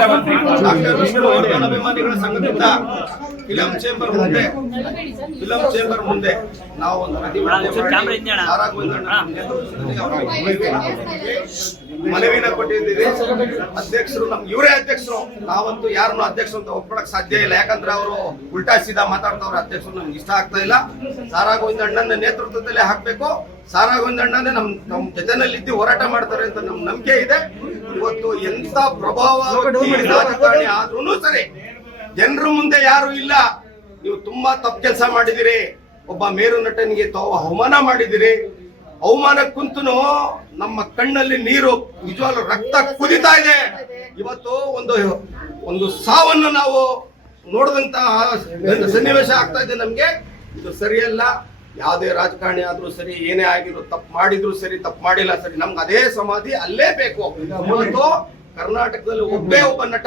Doctor Vishnuvardhan ಅಭಿಮಾನಿಗಳ ಸಂಘದಿಂದ film chamber ಮುಂದೆ ನಾವು ಒಂದು ಮನವಿನ ಕೊಟ್ಟಿದ್ದೀವಿ. ಅಧ್ಯಕ್ಷರು ಇವರೇ ಅಧ್ಯಕ್ಷರು, ನಾವಂತೂ ಯಾರನ್ನು ಅಧ್ಯಕ್ಷರು ಅಂತ ಒಪ್ಕೊಳಕ್ ಸಾಧ್ಯ ಇಲ್ಲ. ಯಾಕಂದ್ರೆ ಅವರು ಉಲ್ಟಾ ಸೀದಾ ಮಾತಾಡ್ತವ್ರ ಅಧ್ಯಕ್ಷರು ನಮ್ಗೆ ಇಷ್ಟ ಆಗ್ತಾ ಇಲ್ಲ. ಸಾರಾ ಗೋವಿಂದ ಅಣ್ಣನ ನೇತೃತ್ವದಲ್ಲೇ ಹಾಕ್ಬೇಕು. ಸಾರಾ ಗೋವಿಂದ ಅಣ್ಣನೇ ನಮ್ ಜೊತೆನಲ್ಲಿ ಇದ್ದು ಹೋರಾಟ ಮಾಡ್ತಾರೆ ಅಂತ ನಮ್ ನಂಬಿಕೆ ಇದೆ. ಇವತ್ತು ಎಂತ ಪ್ರಭಾವ ರಾಜಕಾರಣಿ ಆದ್ರೂ ಸರಿ, ಜನರ ಮುಂದೆ ಯಾರು ಇಲ್ಲ. ನೀವು ತುಂಬಾ ತಪ್ಪು ಕೆಲಸ ಮಾಡಿದಿರಿ. ಒಬ್ಬ ಮೇರು ನಟನಿಗೆ ತಾವು ಅವಮಾನ ಮಾಡಿದಿರಿ. ಅವಮಾನಕ್ಕಂತೂ ನಮ್ಮ ಕಣ್ಣಲ್ಲಿ ನೀರು, ನಿಜವಾಗ್ಲೂ ರಕ್ತ ಕುದಿತಾ ಇದೆ. ಇವತ್ತು ಒಂದು ಸಾವನ್ನು ನಾವು ನೋಡಿದಂತಹ ಸನ್ನಿವೇಶ ಆಗ್ತಾ ಇದೆ. ನಮ್ಗೆ ಇದು ಸರಿಯಲ್ಲ. ಯಾವುದೇ ರಾಜಕಾರಣಿ ಆದ್ರೂ ಸರಿ, ಏನೇ ಆಗಿದ್ರು, ತಪ್ಪು ಮಾಡಿದ್ರು ಸರಿ, ತಪ್ಪು ಮಾಡಿಲ್ಲ ಸರಿ, ನಮ್ಗೆ ಅದೇ ಸಮಾಧಿ ಅಲ್ಲೇ ಬೇಕು. ಇವತ್ತು ಕರ್ನಾಟಕದಲ್ಲಿ ಒಬ್ಬ ನಟ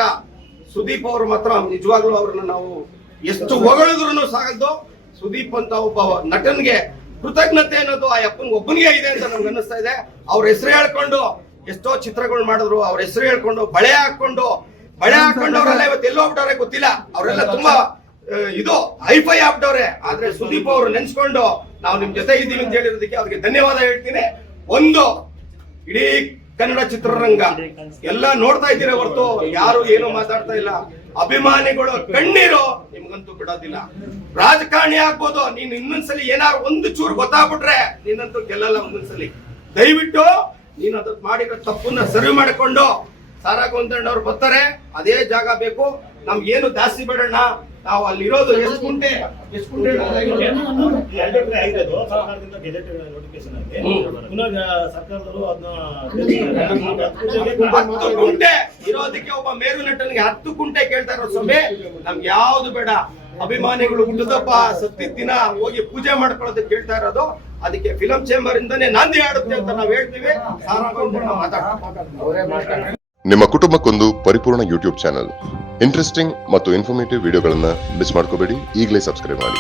ಸುದೀಪ್ ಅವರು ಮಾತ್ರ ನಿಜವಾಗ್ಲೂ ಅವ್ರನ್ನ ನಾವು ಎಷ್ಟು ಹೊಗಳಿದ್ರು ಸಾಗದು. ಸುದೀಪ್ ಅಂತ ಒಬ್ಬ ನಟನ್ಗೆ ಕೃತಜ್ಞತೆ ಅನ್ನೋದು ಆ ಅಪ್ಪನಿಗೆ ಒಬ್ಬನಿಗೆ ಇದೆ ಅಂತ ನಮ್ಗೆ ಅನ್ನಿಸ್ತಾ ಇದೆ. ಅವ್ರ ಹೆಸರು ಹೇಳ್ಕೊಂಡು ಎಷ್ಟೋ ಚಿತ್ರಗಳು ಮಾಡಿದ್ರು. ಅವ್ರ ಹೆಸರು ಹೇಳ್ಕೊಂಡು ಬಳೆ ಹಾಕೊಂಡವ್ರೆಲ್ಲ ಇವತ್ತು ಎಲ್ಲೋ ಹೋಗ್ಬಿಟ್ಟವ್ರೆ ಗೊತ್ತಿಲ್ಲ. ಅವರೆಲ್ಲ ತುಂಬಾ ಇದು ಹೈಫೈ ಆಗ್ಬಿಟ್ಟವ್ರೆ. ಆದ್ರೆ ಸುದೀಪ್ ಅವರು ನೆನ್ಸ್ಕೊಂಡು ನಾವು ನಿಮ್ ಜೊತೆ ಇದ್ದೀವಿ ಅಂತ ಹೇಳಿರೋದಕ್ಕೆ ಅವ್ರಿಗೆ ಧನ್ಯವಾದ ಹೇಳ್ತೀನಿ. ಇಡೀ ಕನ್ನಡ ಚಿತ್ರರಂಗ ಎಲ್ಲ ನೋಡ್ತಾ ಇದ್ದೀರಾ ಹೊರತು ಯಾರು ಏನು ಮಾತಾಡ್ತಾ ಇಲ್ಲ. ಅಭಿಮಾನಿಗಳು ಕಣ್ಣೀರು ನಿಮ್ಗಂತೂ ಬಿಡೋದಿಲ್ಲ. ರಾಜಕಾರಣಿ ಆಗ್ಬೋದು, ನೀನ್ ಇನ್ನೊಂದ್ಸಲಿ ಏನಾದ್ರು ಒಂದು ಚೂರು ಗೊತ್ತಾಗ್ಬಿಟ್ರೆ ನೀನಂತೂ ಗೆಲ್ಲಲ್ಲ. ಒಂದೊಂದ್ಸಲಿ ದಯವಿಟ್ಟು ನೀನು ಅದ್ ಮಾಡಿರೋ ತಪ್ಪನ್ನ ಸರಿ ಮಾಡಿಕೊಂಡು ಸಾರಾ ಗೋವಿಂದಣ್ಣವ್ರು ಬರ್ತಾರೆ. ಅದೇ ಜಾಗ ಬೇಕು ನಮ್ಗೇನು ಜಾಸ್ತಿ ಬೇಡಣ್ಣ. ನಾವು ಅಲ್ಲಿರೋದು ಎಷ್ಟು ಗುಂಟೆ ಗುಂಟೆ ಇರೋದಕ್ಕೆ ಒಬ್ಬ ಮೇರು ನಟನಿಗೆ 10 ಗುಂಟೆ ಕೇಳ್ತಾ ಇರೋ ಸಮಯ ನಮ್ಗೆ ಯಾವ್ದು ಬೇಡ. ಅಭಿಮಾನಿಗಳು ಹುಟ್ಟದಪ್ಪ ಸತ್ತಿದ ದಿನ ಹೋಗಿ ಪೂಜೆ ಮಾಡ್ಕೊಳ್ಳೋದಕ್ಕೆ ಕೇಳ್ತಾ ಇರೋದು. ಅದಕ್ಕೆ ಫಿಲಂ ಚೇಂಬರ್ ಇಂದಾನೆ ನಾಂದಿ ಆಡುತ್ತೆ ಅಂತ ನಾವ್ ಹೇಳ್ತೀವಿ. ಸಾರಾ ಗೋವಿಂದಣ್ಣ ಮಾತಾಡ್ತಾರೆ. ನಿಮ್ಮ ಕುಟುಂಬಕ್ಕೊಂದು ಪರಿಪೂರ್ಣ ಯೂಟ್ಯೂಬ್ ಚಾನೆಲ್. ಇಂಟ್ರೆಸ್ಟಿಂಗ್ ಮತ್ತು ಇನ್ಫಾರ್ಮೇಟಿವ್ ವಿಡಿಯೋಗಳನ್ನ ಮಿಸ್ ಮಾಡ್ಕೋಬೇಡಿ. ಈಗಲೇ ಸಬ್ಸ್ಕ್ರೈಬ್ ಮಾಡಿ.